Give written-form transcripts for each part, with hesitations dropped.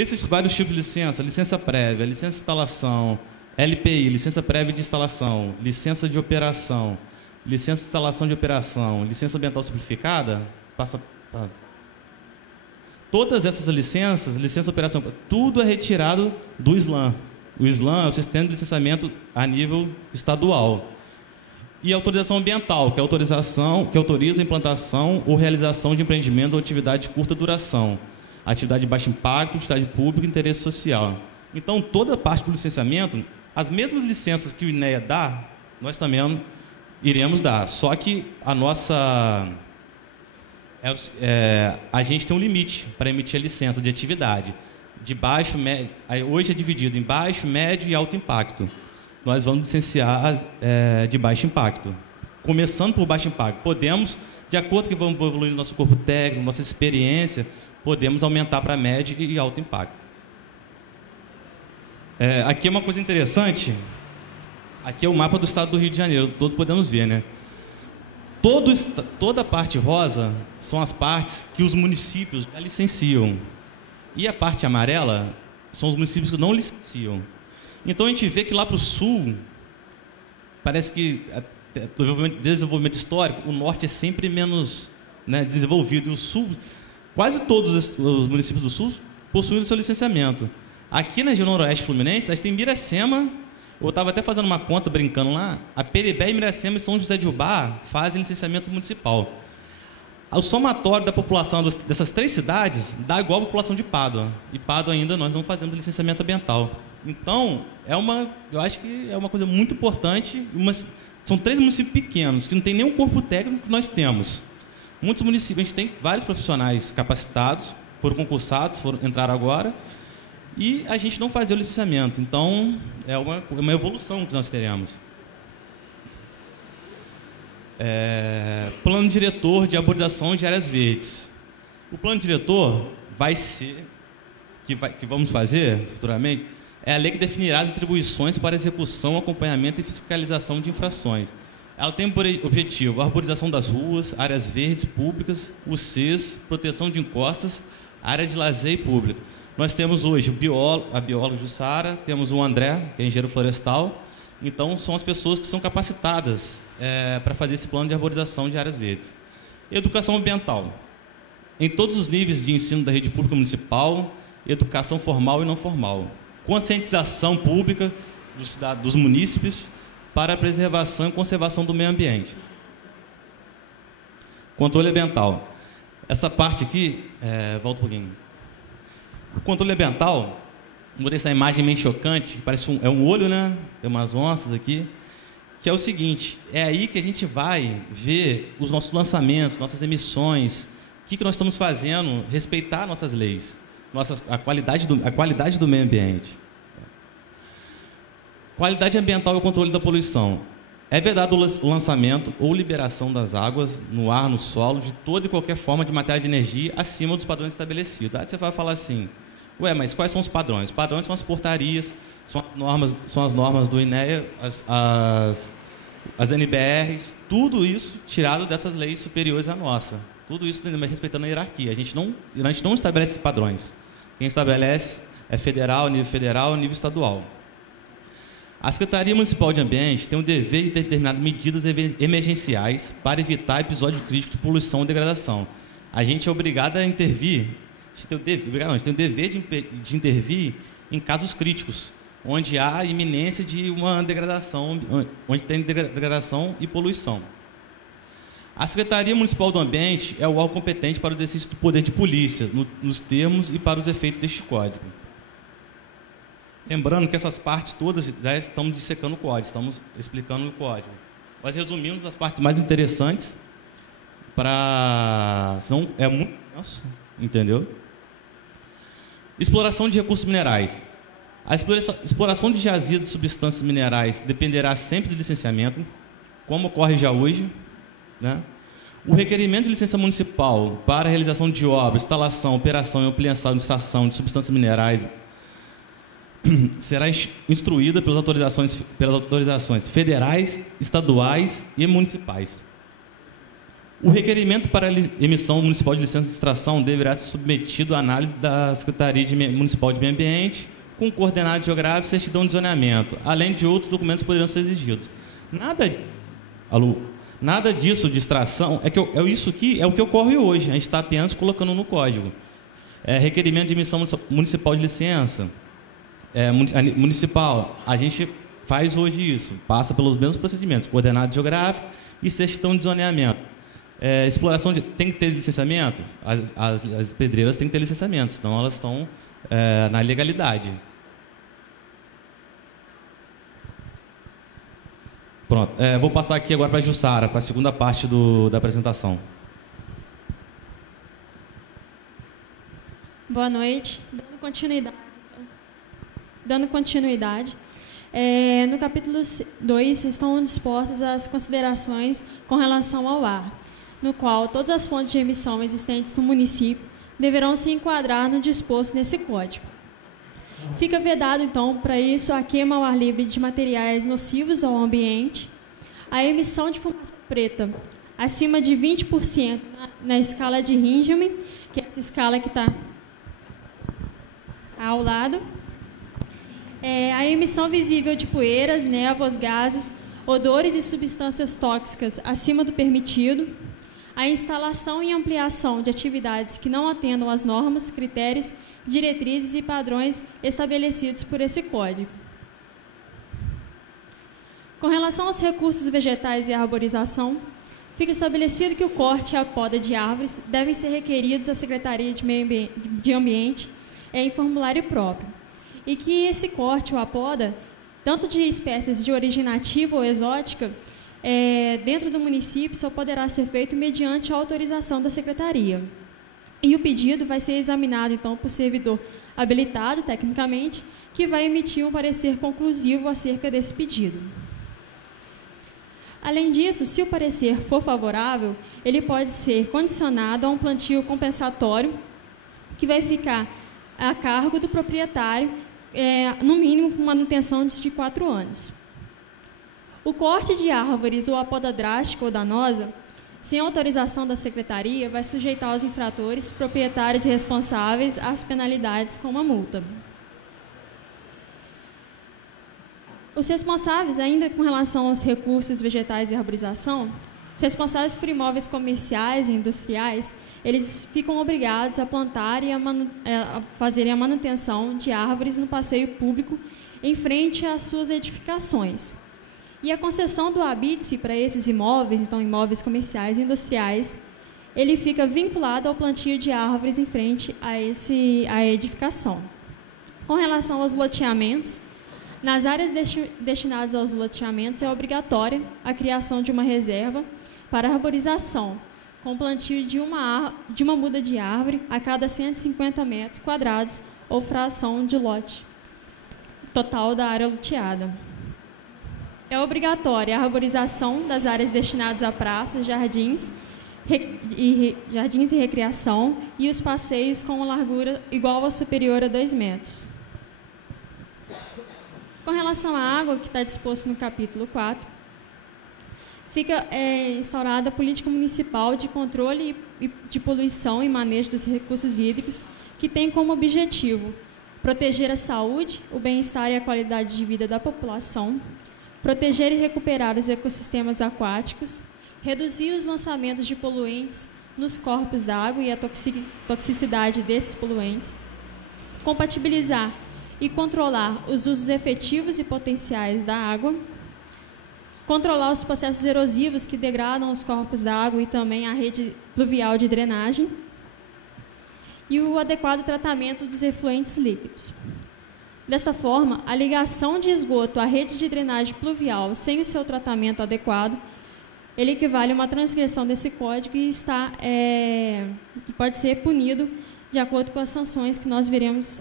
esses vários tipos de licença, licença prévia, licença de instalação, LPI, licença prévia de instalação, licença de operação, licença de instalação de operação, licença ambiental simplificada, todas essas licenças, licença de operação, tudo é retirado do SLAM. O SLAM é o Sistema de Licenciamento a nível estadual. E a autorização ambiental, que é a autorização que autoriza a implantação ou realização de empreendimentos ou atividade de curta duração, atividade de baixo impacto, utilidade pública e interesse social. Então, toda a parte do licenciamento, as mesmas licenças que o INEA dá, nós também iremos dar. Só que a nossa... a gente tem um limite para emitir a licença de atividade. De baixo, médio... Hoje é dividido em baixo, médio e alto impacto. Nós vamos licenciar de baixo impacto. Começando por baixo impacto. Podemos, de acordo com que vamos evoluir o nosso corpo técnico, nossa experiência, podemos aumentar para médio e alto impacto. Aqui é uma coisa interessante. Aqui é o mapa do estado do Rio de Janeiro, todos podemos ver, né? Toda a parte rosa são as partes que os municípios já licenciam. E a parte amarela são os municípios que não licenciam. Então a gente vê que lá para o sul, parece que desenvolvimento histórico, o norte é sempre menos, né, desenvolvido. E o sul, quase todos os municípios do sul possuem o seu licenciamento. Aqui na região noroeste fluminense, a gente tem Miracema. Eu estava até fazendo uma conta, brincando lá. A Peribé, Miracema e São José de Ubá fazem licenciamento municipal. O somatório da população dessas três cidades dá igual a população de Pádua. E Pádua ainda nós não fazemos licenciamento ambiental. Então, eu acho que é uma coisa muito importante. São 3 municípios pequenos, que não tem nenhum corpo técnico que nós temos. Muitos municípios, a gente tem vários profissionais capacitados, foram concursados, entraram agora, e a gente não fazia o licenciamento. Então, é uma evolução que nós teremos. Plano diretor de arborização de áreas verdes. O plano diretor vai ser, que vamos fazer futuramente, é a lei que definirá as atribuições para execução, acompanhamento e fiscalização de infrações. Ela tem por objetivo a arborização das ruas, áreas verdes públicas, UCs, proteção de encostas, área de lazer e pública. Nós temos hoje a bióloga Jussara, temos o André, que é engenheiro florestal. Então, são as pessoas que são capacitadas para fazer esse plano de arborização de áreas verdes. Educação ambiental. Em todos os níveis de ensino da rede pública municipal, educação formal e não formal. Conscientização pública dos munícipes para a preservação e conservação do meio ambiente. Controle ambiental. Essa parte aqui, volta um pouquinho. O controle ambiental, vou deixar essa imagem meio chocante, parece um olho, né? Tem umas onças aqui. Que é o seguinte, é aí que a gente vai ver os nossos lançamentos, nossas emissões, o que nós estamos fazendo, respeitar nossas leis. A qualidade do meio ambiente. Qualidade ambiental e o controle da poluição. É vedado o lançamento ou liberação das águas no ar, no solo, de toda e qualquer forma de matéria de energia acima dos padrões estabelecidos. Aí você vai falar assim, mas quais são os padrões? Os padrões são as portarias, são as normas do INEA, as NBRs, tudo isso tirado dessas leis superiores à nossa. Tudo isso respeitando a hierarquia. A gente não estabelece padrões. Quem estabelece é federal, nível estadual. A Secretaria Municipal de Ambiente tem o dever de determinar medidas emergenciais para evitar episódio crítico de poluição e degradação. A gente é obrigado a intervir, a gente tem o dever de intervir em casos críticos, onde há iminência de uma degradação, onde tem degradação e poluição. A Secretaria Municipal do Ambiente é o órgão competente para o exercício do poder de polícia, nos termos e para os efeitos deste código. Lembrando que essas partes todas já estamos dissecando o código, estamos explicando o código. Nós resumimos as partes mais interessantes, senão é muito denso, entendeu? Exploração de recursos minerais. A exploração de jazidas de substâncias minerais dependerá sempre do licenciamento, como ocorre já hoje, né? O requerimento de licença municipal para a realização de obras, instalação, operação e ampliação de estação de substâncias minerais será instruída pelas autorizações federais, estaduais e municipais. O requerimento para a emissão municipal de licença de extração deverá ser submetido à análise da Secretaria Municipal de Meio Ambiente, com coordenada geográfica e certidão de zoneamento, além de outros documentos que poderiam ser exigidos. Nada disso de extração, isso aqui é o que ocorre hoje, a gente está apenas colocando no código. Requerimento de emissão municipal de licença municipal, a gente faz hoje isso, passa pelos mesmos procedimentos, coordenada geográfica e certidão de zoneamento. Exploração tem que ter licenciamento? As pedreiras têm que ter licenciamento, senão elas estão na ilegalidade. Pronto, vou passar aqui agora para a Jussara, para a segunda parte da apresentação. Boa noite. Dando continuidade, no capítulo 2 estão dispostas as considerações com relação ao ar, no qual todas as fontes de emissão existentes no município deverão se enquadrar no disposto nesse código. Fica vedado, então, para isso, a queima ao ar livre de materiais nocivos ao ambiente, a emissão de fumaça preta acima de 20% na escala de Ringman, que é essa escala que está ao lado, a emissão visível de poeiras, névoas, gases, odores e substâncias tóxicas acima do permitido, a instalação e ampliação de atividades que não atendam às normas, critérios, diretrizes e padrões estabelecidos por esse código. Com relação aos recursos vegetais e arborização, fica estabelecido que o corte e a poda de árvores devem ser requeridos à Secretaria de Ambiente em formulário próprio, e que esse corte ou a poda, tanto de espécies de origem nativa ou exótica, dentro do município só poderá ser feito mediante a autorização da Secretaria. E o pedido vai ser examinado, então, por servidor habilitado, tecnicamente, que vai emitir um parecer conclusivo acerca desse pedido. Além disso, se o parecer for favorável, ele pode ser condicionado a um plantio compensatório, que vai ficar a cargo do proprietário, no mínimo com manutenção de 4 anos. O corte de árvores ou a poda drástica ou danosa, sem autorização da Secretaria, vai sujeitar os infratores, proprietários e responsáveis às penalidades com uma multa. Os responsáveis, ainda com relação aos recursos vegetais e arborização, os responsáveis por imóveis comerciais e industriais, eles ficam obrigados a plantar e a fazerem a manutenção de árvores no passeio público em frente às suas edificações. E a concessão do habite-se para esses imóveis, então imóveis comerciais e industriais, ele fica vinculado ao plantio de árvores em frente à edificação. Com relação aos loteamentos, nas áreas destinadas aos loteamentos é obrigatória a criação de uma reserva para arborização, com plantio de uma muda de árvore a cada 150 metros quadrados ou fração de lote total da área loteada. É obrigatória a arborização das áreas destinadas a praças, jardins e recreação e os passeios com largura igual ou superior a 2 metros. Com relação à água, que está disposto no capítulo 4, fica instaurada a política municipal de controle de poluição e manejo dos recursos hídricos, que tem como objetivo proteger a saúde, o bem-estar e a qualidade de vida da população, proteger e recuperar os ecossistemas aquáticos, reduzir os lançamentos de poluentes nos corpos d'água e a toxicidade desses poluentes, compatibilizar e controlar os usos efetivos e potenciais da água, controlar os processos erosivos que degradam os corpos d'água e também a rede pluvial de drenagem, e o adequado tratamento dos efluentes líquidos. Desta forma, a ligação de esgoto à rede de drenagem pluvial sem o seu tratamento adequado, ele equivale a uma transgressão desse código e pode ser punido de acordo com as sanções que nós veremos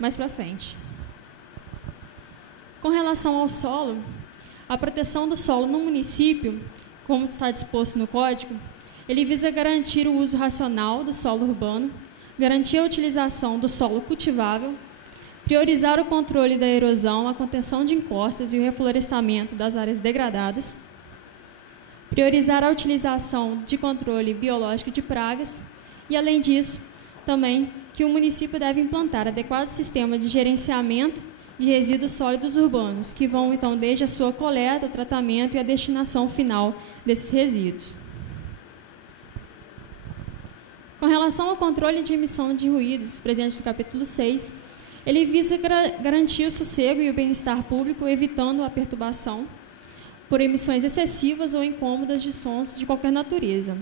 mais para frente. Com relação ao solo, a proteção do solo no município, como está disposto no código, ele visa garantir o uso racional do solo urbano, garantir a utilização do solo cultivável, priorizar o controle da erosão, a contenção de encostas e o reflorestamento das áreas degradadas, priorizar a utilização de controle biológico de pragas e, além disso, também que o município deve implantar adequado sistema de gerenciamento de resíduos sólidos urbanos, que vão, então, desde a sua coleta, tratamento e a destinação final desses resíduos. Com relação ao controle de emissão de ruídos, presente no capítulo 6, ele visa garantir o sossego e o bem-estar público, evitando a perturbação por emissões excessivas ou incômodas de sons de qualquer natureza.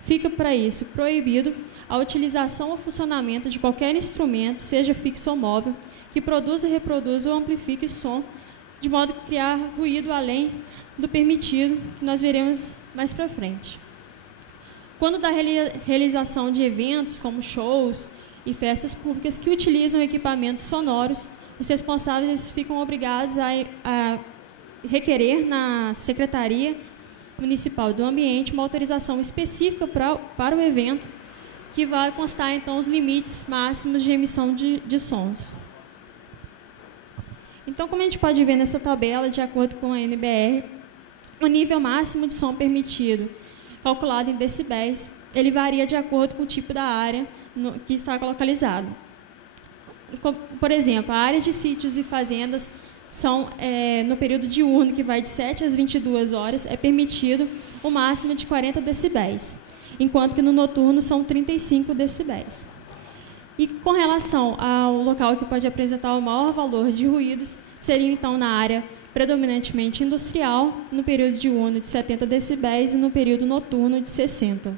Fica, para isso, proibido a utilização ou funcionamento de qualquer instrumento, seja fixo ou móvel, que produza, reproduza ou amplifique o som, de modo a criar ruído além do permitido, que nós veremos mais para frente. Quando da realização de eventos, como shows e festas públicas que utilizam equipamentos sonoros, os responsáveis ficam obrigados a requerer na Secretaria Municipal do Ambiente uma autorização específica para o evento, que vai constar, então, os limites máximos de emissão de sons. Então, como a gente pode ver nessa tabela, de acordo com a NBR, o nível máximo de som permitido, calculado em decibéis, ele varia de acordo com o tipo da área que está localizado. Por exemplo, a área de sítios e fazendas são, no período diurno, que vai de 7 às 22 horas, é permitido o máximo de 40 decibéis, enquanto que no noturno são 35 decibéis. E com relação ao local que pode apresentar o maior valor de ruídos, seria, então, na área predominantemente industrial, no período diurno de 70 decibéis e no período noturno de 60.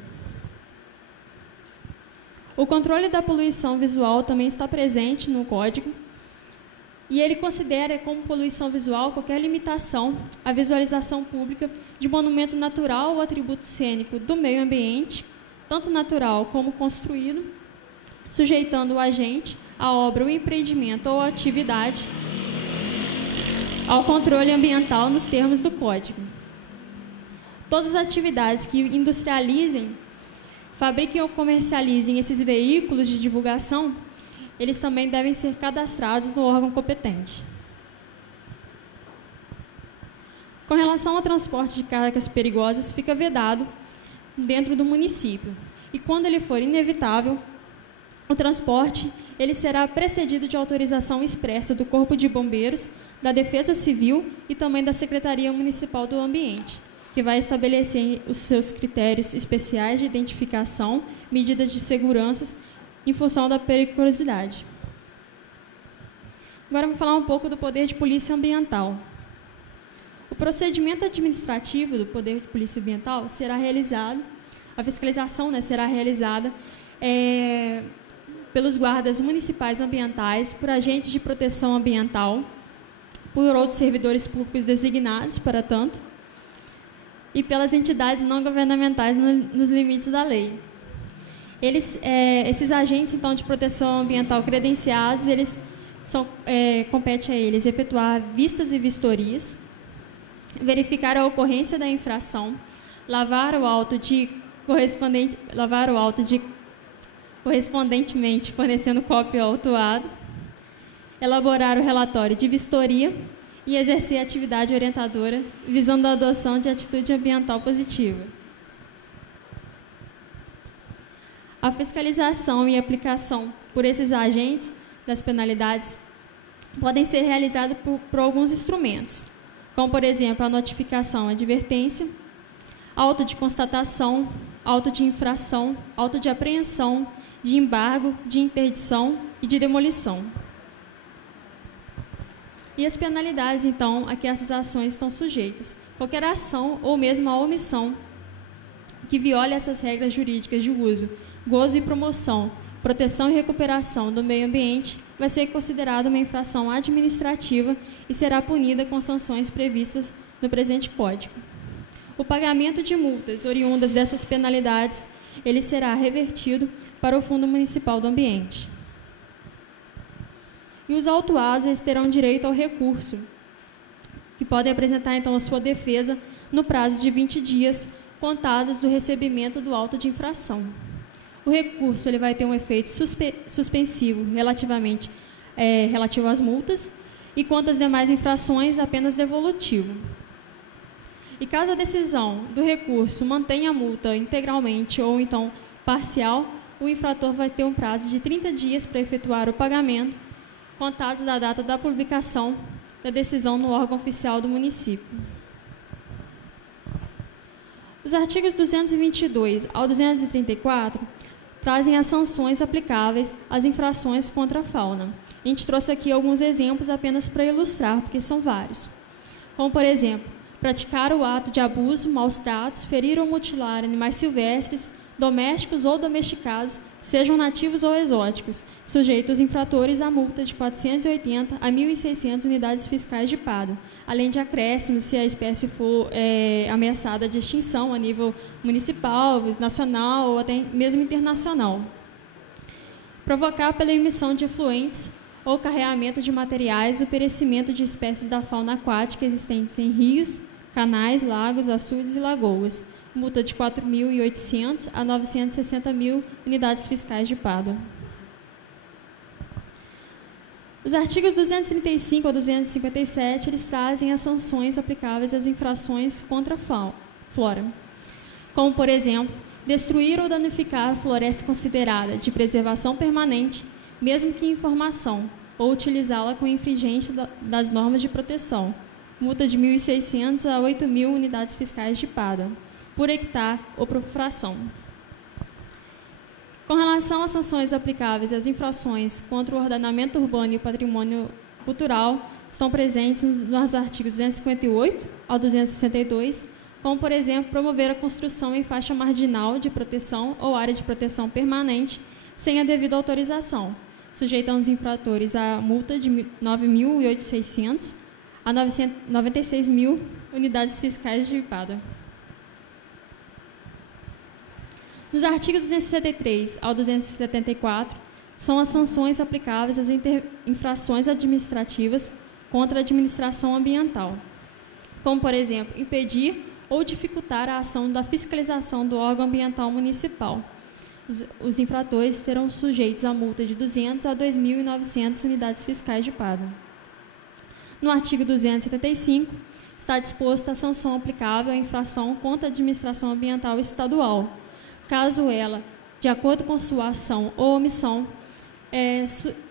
O controle da poluição visual também está presente no Código, e ele considera como poluição visual qualquer limitação à visualização pública de monumento natural ou atributo cênico do meio ambiente, tanto natural como construído, sujeitando o agente, a obra, o empreendimento ou a atividade ao controle ambiental nos termos do Código. Todas as atividades que industrializem, fabriquem ou comercializem esses veículos de divulgação, eles também devem ser cadastrados no órgão competente. Com relação ao transporte de cargas perigosas, fica vedado dentro do município. E quando ele for inevitável, o transporte ele será precedido de autorização expressa do Corpo de Bombeiros, da Defesa Civil e também da Secretaria Municipal do Ambiente, que vai estabelecer os seus critérios especiais de identificação, medidas de segurança em função da periculosidade. Agora vou falar um pouco do poder de polícia ambiental. O procedimento administrativo do poder de polícia ambiental será realizado, a fiscalização, será realizada pelos guardas municipais ambientais, por agentes de proteção ambiental, por outros servidores públicos designados para tanto, e pelas entidades não governamentais nos limites da lei. Esses agentes, então, de proteção ambiental credenciados, compete a eles efetuar vistas e vistorias, verificar a ocorrência da infração, lavar o auto correspondentemente fornecendo cópia ao autuado, elaborar o relatório de vistoria e exercer a atividade orientadora visando a adoção de atitude ambiental positiva. A fiscalização e aplicação por esses agentes das penalidades podem ser realizadas por alguns instrumentos, como, por exemplo, a notificação, a advertência, auto de constatação, auto de infração, auto de apreensão, de embargo, de interdição e de demolição. E as penalidades, então, a que essas ações estão sujeitas. Qualquer ação ou mesmo a omissão que viole essas regras jurídicas de uso, gozo e promoção, proteção e recuperação do meio ambiente vai ser considerada uma infração administrativa e será punida com sanções previstas no presente Código. O pagamento de multas oriundas dessas penalidades, ele será revertido para o Fundo Municipal do Ambiente. E os autuados eles terão direito ao recurso, que podem apresentar, então, a sua defesa no prazo de 20 dias, contados do recebimento do auto de infração. O recurso ele vai ter um efeito suspensivo relativo às multas e, quanto às demais infrações, apenas devolutivo. E caso a decisão do recurso mantenha a multa integralmente ou então parcial, o infrator vai ter um prazo de 30 dias para efetuar o pagamento, contados da data da publicação da decisão no órgão oficial do município. Os artigos 222 ao 234 trazem as sanções aplicáveis às infrações contra a fauna. A gente trouxe aqui alguns exemplos apenas para ilustrar, porque são vários. Como, por exemplo, praticar o ato de abuso, maus tratos, ferir ou mutilar animais silvestres, domésticos ou domesticados, sejam nativos ou exóticos, sujeitos os infratores a multa de 480 a 1.600 unidades fiscais de paga, além de acréscimos se a espécie for ameaçada de extinção a nível municipal, nacional ou até mesmo internacional. Provocar pela emissão de efluentes ou carreamento de materiais o perecimento de espécies da fauna aquática existentes em rios, canais, lagos, açudes e lagoas, multa de 4.800 a 960.000 unidades fiscais de paga. Os artigos 235 a 257, eles trazem as sanções aplicáveis às infrações contra a flora, como, por exemplo, destruir ou danificar a floresta considerada de preservação permanente, mesmo que em formação, ou utilizá-la com infringência das normas de proteção, multa de 1.600 a 8.000 unidades fiscais de paga, por hectare ou por fração. Com relação às sanções aplicáveis às infrações contra o ordenamento urbano e o patrimônio cultural, estão presentes nos artigos 258 ao 262, como, por exemplo, promover a construção em faixa marginal de proteção ou área de proteção permanente sem a devida autorização, sujeitando os infratores a multa de 9.600 a 96.000 unidades fiscais de paga. Nos artigos 273 ao 274, são as sanções aplicáveis às infrações administrativas contra a administração ambiental, como, por exemplo, impedir ou dificultar a ação da fiscalização do órgão ambiental municipal. Os infratores serão sujeitos a multa de 200 a 2.900 unidades fiscais de paga. No artigo 275, está disposta a sanção aplicável à infração contra a administração ambiental estadual, caso ela, de acordo com sua ação ou omissão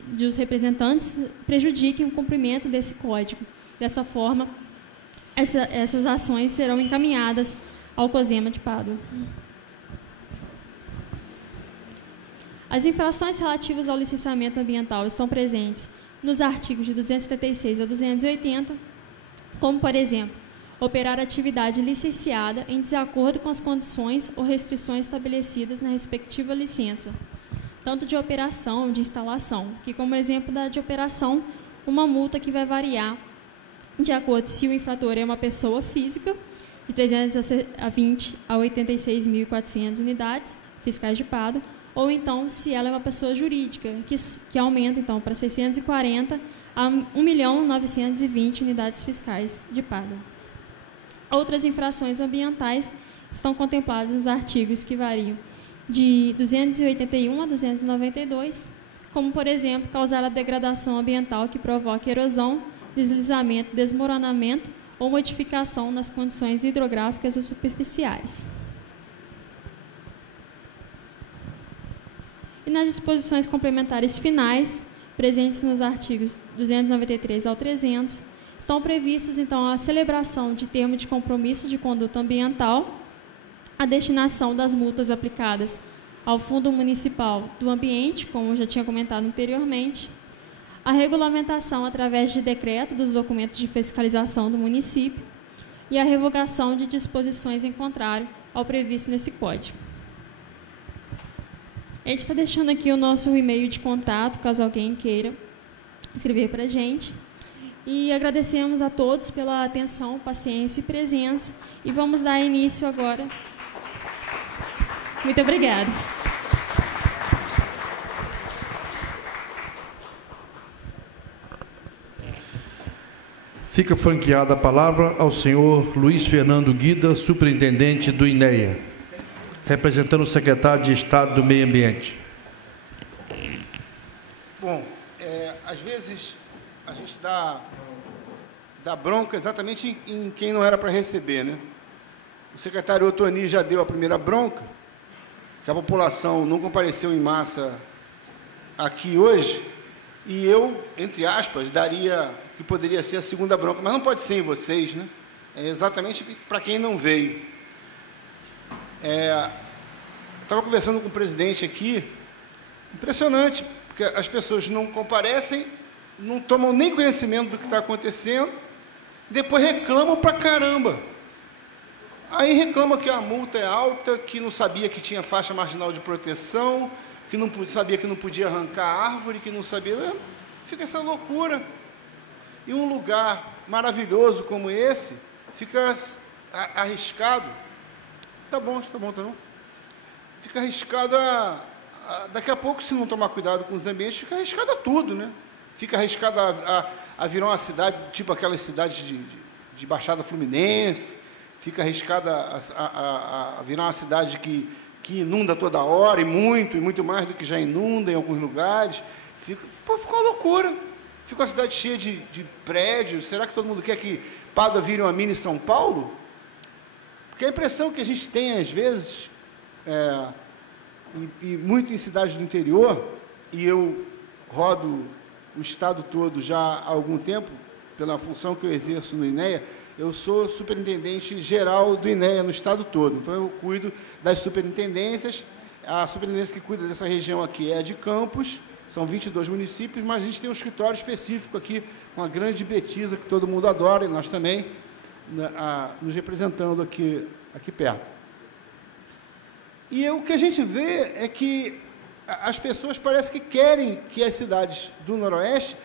dos representantes, prejudiquem o cumprimento desse código. Dessa forma, essas ações serão encaminhadas ao COSEMA de Pádua. As infrações relativas ao licenciamento ambiental estão presentes nos artigos de 276 a 280, como, por exemplo, operar atividade licenciada em desacordo com as condições ou restrições estabelecidas na respectiva licença, tanto de operação, de instalação, que, como exemplo da de operação, uma multa que vai variar de acordo se o infrator é uma pessoa física, de 320 a 86.400 unidades fiscais de paga, ou então se ela é uma pessoa jurídica, que aumenta então para 640 a 1.920 unidades fiscais de paga. Outras infrações ambientais estão contempladas nos artigos que variam de 281 a 292, como, por exemplo, causar a degradação ambiental que provoque erosão, deslizamento, desmoronamento ou modificação nas condições hidrográficas ou superficiais. E nas disposições complementares finais, presentes nos artigos 293 ao 300, estão previstas, então, a celebração de termo de compromisso de conduta ambiental, a destinação das multas aplicadas ao Fundo Municipal do Ambiente, como eu já tinha comentado anteriormente, a regulamentação através de decreto dos documentos de fiscalização do município e a revogação de disposições em contrário ao previsto nesse Código. A gente está deixando aqui o nosso e-mail de contato, caso alguém queira escrever para a gente. E agradecemos a todos pela atenção, paciência e presença. E vamos dar início agora. Muito obrigada. Fica franqueada a palavra ao senhor Luiz Fernando Guida, superintendente do INEA, representando o secretário de Estado do Meio Ambiente. Bom, às vezes a gente dá bronca exatamente em quem não era para receber, né? o secretário Ottoni já deu a primeira bronca, que a população não compareceu em massa aqui hoje, e eu, entre aspas, daria que poderia ser a segunda bronca, mas não pode ser em vocês, né? É exatamente para quem não veio. Estava conversando com o presidente aqui, impressionante, porque as pessoas não comparecem, não tomam nem conhecimento do que está acontecendo, depois reclamam pra caramba. Aí reclama que a multa é alta, que não sabia que tinha faixa marginal de proteção, que não sabia que não podia arrancar árvore, que não sabia... Fica essa loucura. E um lugar maravilhoso como esse, fica arriscado. Tá bom. Fica arriscado daqui a pouco, se não tomar cuidado com os ambientes, fica arriscado a tudo, né? Fica arriscado a virar uma cidade, tipo aquelas cidades de Baixada Fluminense, fica arriscado a virar uma cidade que inunda toda hora, e muito mais do que já inunda em alguns lugares. Ficou uma loucura. Fica uma cidade cheia de prédios. Será que todo mundo quer que Pádua vire uma mini São Paulo? Porque a impressão que a gente tem, às vezes, e muito em cidades do interior, e eu rodo o estado todo já há algum tempo, pela função que eu exerço no INEA, eu sou superintendente geral do INEA no estado todo. Então, eu cuido das superintendências. A superintendência que cuida dessa região aqui é a de Campos, são 22 municípios, mas a gente tem um escritório específico aqui, com a grande Betisa, que todo mundo adora, e nós também, nos representando aqui perto. E o que a gente vê é que as pessoas parecem que querem que as cidades do Noroeste